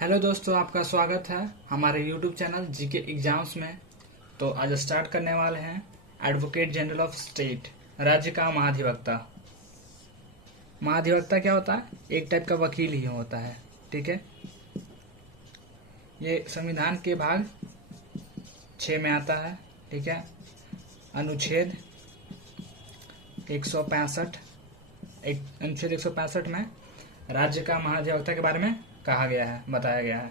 Hello दोस्तों, आपका स्वागत है हमारे यूट्यूब चैनल जीके एग्जाम्स में। तो आज स्टार्ट करने वाले हैं एडवोकेट जनरल ऑफ स्टेट, राज्य का महाधिवक्ता। महाधिवक्ता क्या होता है? एक टाइप का वकील ही होता है। ठीक है, ये संविधान के भाग 6 में आता है। ठीक है, अनुच्छेद 165 अनुच्छेद 165 में राज्य का महाधिवक्ता के बारे में कहा गया है, बताया गया है।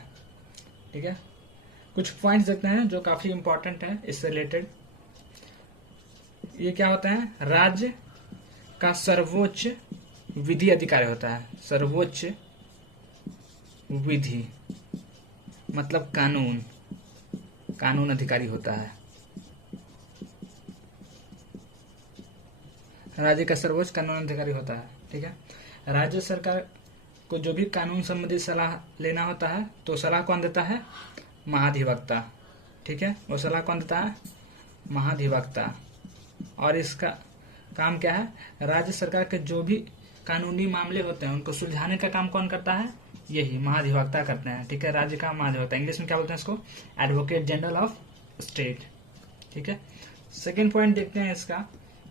ठीक है, कुछ पॉइंट्स देखते हैं जो काफी इंपॉर्टेंट है इससे रिलेटेड। ये क्या होता है? राज्य का सर्वोच्च विधि अधिकारी होता है। सर्वोच्च विधि मतलब कानून अधिकारी होता है। राज्य का सर्वोच्च कानून अधिकारी होता है। ठीक है, राज्य सरकार को जो भी कानून संबंधी सलाह लेना होता है तो सलाह कौन देता है? महाधिवक्ता। ठीक है, वो सलाह कौन देता है? महाधिवक्ता। और इसका काम क्या है? राज्य सरकार के जो भी कानूनी मामले होते हैं उनको सुलझाने का काम कौन करता है? यही महाधिवक्ता करते हैं। ठीक है, राज्य का महाधिवक्ता, इंग्लिश में क्या बोलते हैं इसको? Advocate general of state. ठीक है, सेकेंड पॉइंट देखते हैं इसका,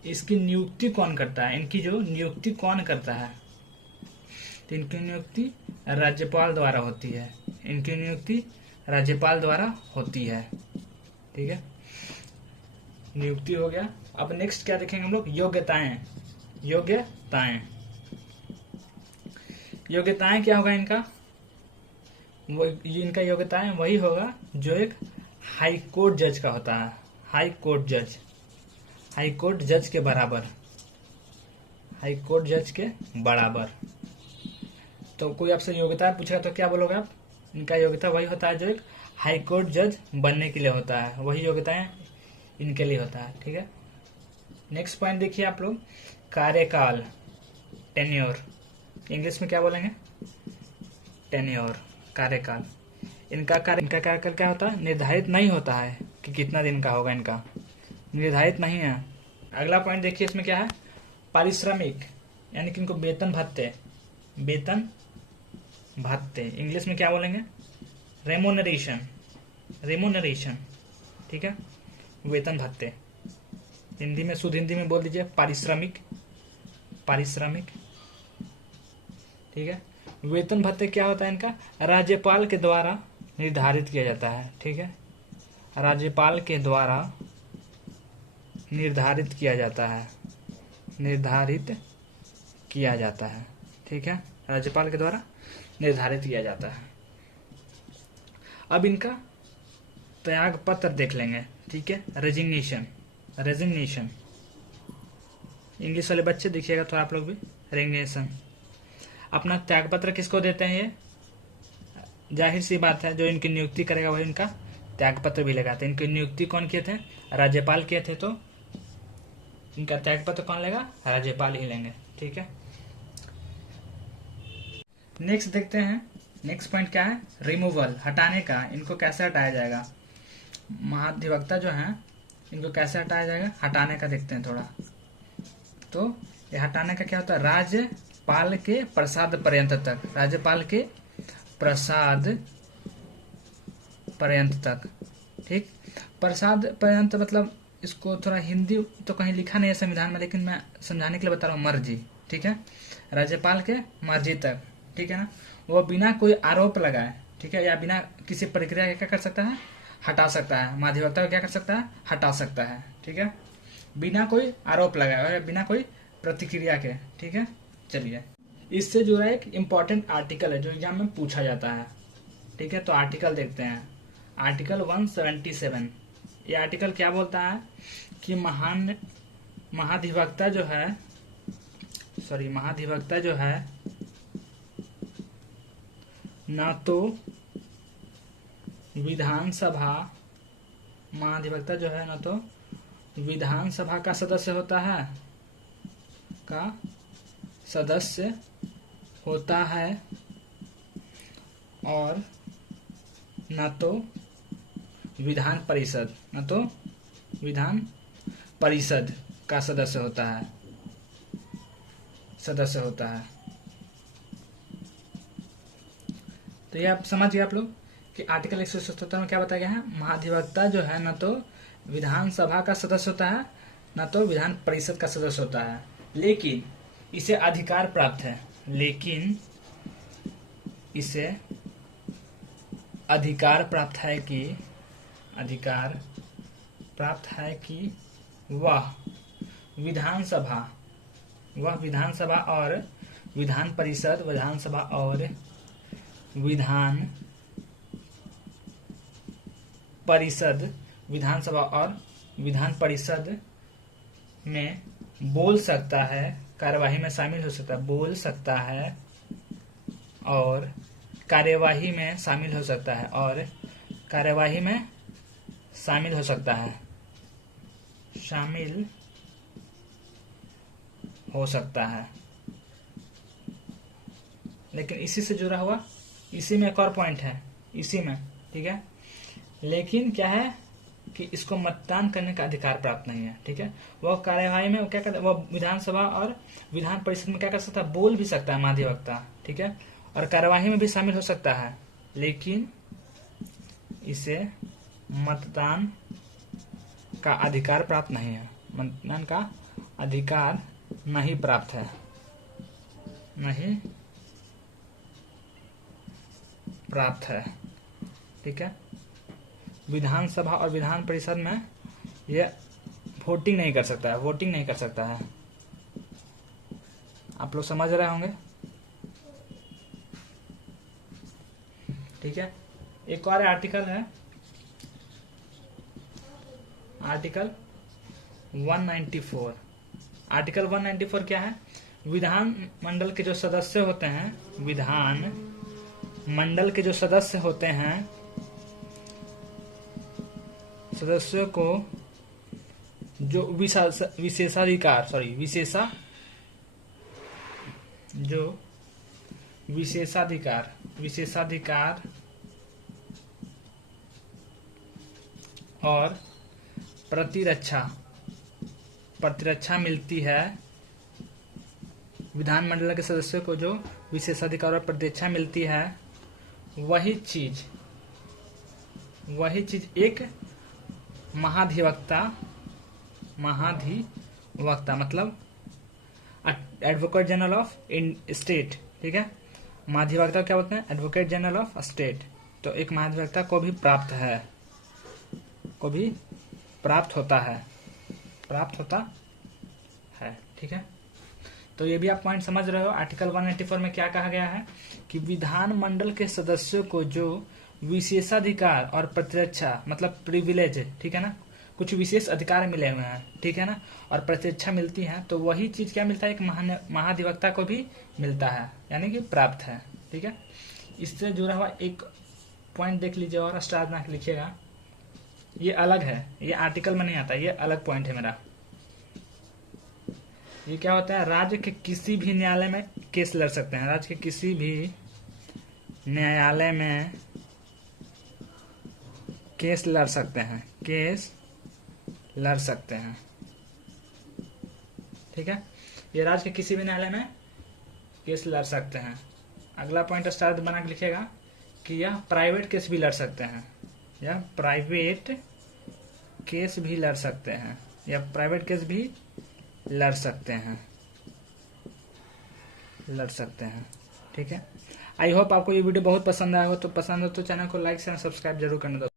इसकी नियुक्ति कौन करता है? इनकी जो नियुक्ति कौन करता है? तो इनकी नियुक्ति राज्यपाल द्वारा होती है। इनकी नियुक्ति राज्यपाल द्वारा होती है। ठीक है, नियुक्ति हो गया। अब नेक्स्ट क्या देखेंगे हम लोग? योग्यताएं क्या होगा इनका? वो इनका योग्यताएं वही होगा जो एक हाई कोर्ट जज का होता है। हाई कोर्ट जज के बराबर। हाई कोर्ट जज के बराबर। तो कोई आपसे योग्यता पूछेगा तो क्या बोलोगे आप? इनका योग्यता वही होता है जो एक हाई कोर्ट जज बनने के लिए होता है। वही योग्यताएं इनके लिए होता है। ठीक है, नेक्स्ट पॉइंट देखिए आप लोग, कार्यकाल, टेन्योर। इंग्लिश में क्या बोलेंगे? टेन्योर, कार्यकाल। इनका कार्यकाल क्या होता है? निर्धारित नहीं होता है कि कितना दिन का होगा, इनका निर्धारित नहीं है। अगला पॉइंट देखिए, इसमें क्या है? पारिश्रमिक, यानी कि इनको वेतन भत्ते। इंग्लिश में क्या बोलेंगे? रेमोनरेशन। ठीक है, वेतन भत्ते। हिंदी में, शुद्ध हिंदी में बोल दीजिए पारिश्रमिक। ठीक है, वेतन भत्ते क्या होता है इनका? राज्यपाल के द्वारा निर्धारित किया जाता है। ठीक है, राज्यपाल के द्वारा निर्धारित किया जाता है। ठीक है, राज्यपाल के द्वारा निर्धारित किया जाता है। अब इनका त्याग पत्र देख लेंगे। ठीक है, रेजिग्नेशन। इंग्लिश वाले बच्चे देखिएगा तो आप लोग भी, रेजिग्नेशन। अपना त्याग पत्र किसको देते हैं? ये जाहिर सी बात है, जो इनकी नियुक्ति करेगा वही इनका त्याग पत्र भी लगाते हैं। इनकी नियुक्ति कौन किए थे? राज्यपाल किए थे, तो इनका त्याग पत्र कौन लेगा? राज्यपाल ही लेंगे। ठीक है, नेक्स्ट देखते हैं। नेक्स्ट पॉइंट क्या है? रिमूवल, हटाने का। इनको कैसे हटाया जाएगा? महाधिवक्ता जो है इनको कैसे हटाया जाएगा? हटाने का देखते हैं थोड़ा। तो ये हटाने का क्या होता है? राज्यपाल के प्रसाद पर्यंत तक। राज्यपाल के प्रसाद पर्यंत तक। ठीक, प्रसाद पर्यंत मतलब इसको थोड़ा हिंदी तो कहीं लिखा नहीं है संविधान में, लेकिन मैं समझाने के लिए बता रहा हूँ। मर्जी। ठीक है, राज्यपाल के मर्जी तक। ठीक है ना, वो बिना कोई आरोप लगाए, ठीक है, या बिना किसी प्रक्रिया के क्या कर सकता है? हटा सकता है। महाधिवक्ता को क्या कर सकता है? हटा सकता है। ठीक है, बिना कोई आरोप लगाए या बिना कोई प्रतिक्रिया के। ठीक है, चलिए, इससे जुड़ा एक इम्पॉर्टेंट आर्टिकल है जो एग्जाम में पूछा जाता है। ठीक है, तो आर्टिकल देखते हैं। आर्टिकल 177। ये आर्टिकल क्या बोलता है कि महाधिवक्ता जो है न तो विधानसभा का सदस्य होता है और न तो विधान परिषद का सदस्य होता है। तो ये आप समझ गए आप लोग कि आर्टिकल 177 में क्या बताया गया है, महाधिवक्ता जो है न तो विधानसभा का सदस्य होता है न तो विधान परिषद का सदस्य होता है, लेकिन इसे अधिकार प्राप्त है, लेकिन इसे अधिकार प्राप्त है कि वह विधानसभा और विधान परिषद विधानसभा और विधान परिषद में बोल सकता है, कार्यवाही में शामिल हो सकता है, बोल सकता है और कार्यवाही में शामिल हो सकता है, और कार्यवाही में शामिल हो सकता है, शामिल हो सकता है। लेकिन इसी से जुड़ा हुआ, इसी में एक और पॉइंट है, इसी में, ठीक है, लेकिन क्या है कि इसको मतदान करने का अधिकार प्राप्त नहीं है, ठीक है। वह कार्यवाही में क्या करता है, वह विधानसभा और विधान परिषद में क्या कर सकता है, बोल भी सकता है महाधिवक्ता, ठीक है, और कार्यवाही में भी शामिल हो सकता है, लेकिन इसे मतदान का अधिकार प्राप्त नहीं है, मतदान का अधिकार नहीं प्राप्त है, नहीं प्राप्त है, ठीक है। विधानसभा और विधान परिषद में यह वोटिंग नहीं कर सकता है, आप लोग समझ रहे होंगे, ठीक है। एक और आर्टिकल है, आर्टिकल 194। आर्टिकल 194 क्या है, विधान मंडल के जो सदस्य होते हैं, विधान मंडल के जो सदस्य होते हैं, सदस्यों को जो विशेषाधिकार और प्रतिरक्षा मिलती है, विधानमंडल के सदस्यों को जो विशेषाधिकार और प्रतिरक्षा मिलती है, वही चीज एक महाधिवक्ता मतलब एडवोकेट जनरल ऑफ स्टेट, ठीक है। महाधिवक्ता क्या बोलते हैं, एडवोकेट जनरल ऑफ स्टेट। तो एक महाधिवक्ता को भी प्राप्त होता है, ठीक है। तो ये भी आप पॉइंट समझ रहे हो। आर्टिकल 184 में क्या कहा गया है कि विधानमंडल के सदस्यों को जो विशेषाधिकार और प्रतिरक्षा मतलब प्रिविलेज, ठीक है ना, कुछ विशेष अधिकार मिले हुए हैं, ठीक है ना, और प्रतिरक्षा मिलती है, तो वही चीज क्या मिलता है, एक महाधिवक्ता को भी मिलता है, यानी कि प्राप्त है, ठीक है। इससे जुड़ा हुआ एक पॉइंट देख लीजिए और स्टार बना के लिखिएगा, ये अलग है, ये आर्टिकल में नहीं आता, ये अलग पॉइंट है मेरा। ये क्या होता है, राज्य के किसी भी न्यायालय में केस लड़ सकते हैं, राज्य के किसी भी न्यायालय में केस लड़ सकते हैं, ठीक है। ये राज्य के किसी भी न्यायालय में केस लड़ सकते हैं। अगला पॉइंट स्टार बना के लिखिएगा कि यह प्राइवेट केस भी लड़ सकते हैं, यह प्राइवेट केस भी लड़ सकते हैं, ठीक है। आई होप आपको ये वीडियो बहुत पसंद आया हो, तो पसंद हो तो चैनल को लाइक शेयर सब्सक्राइब जरूर करना दोस्तों।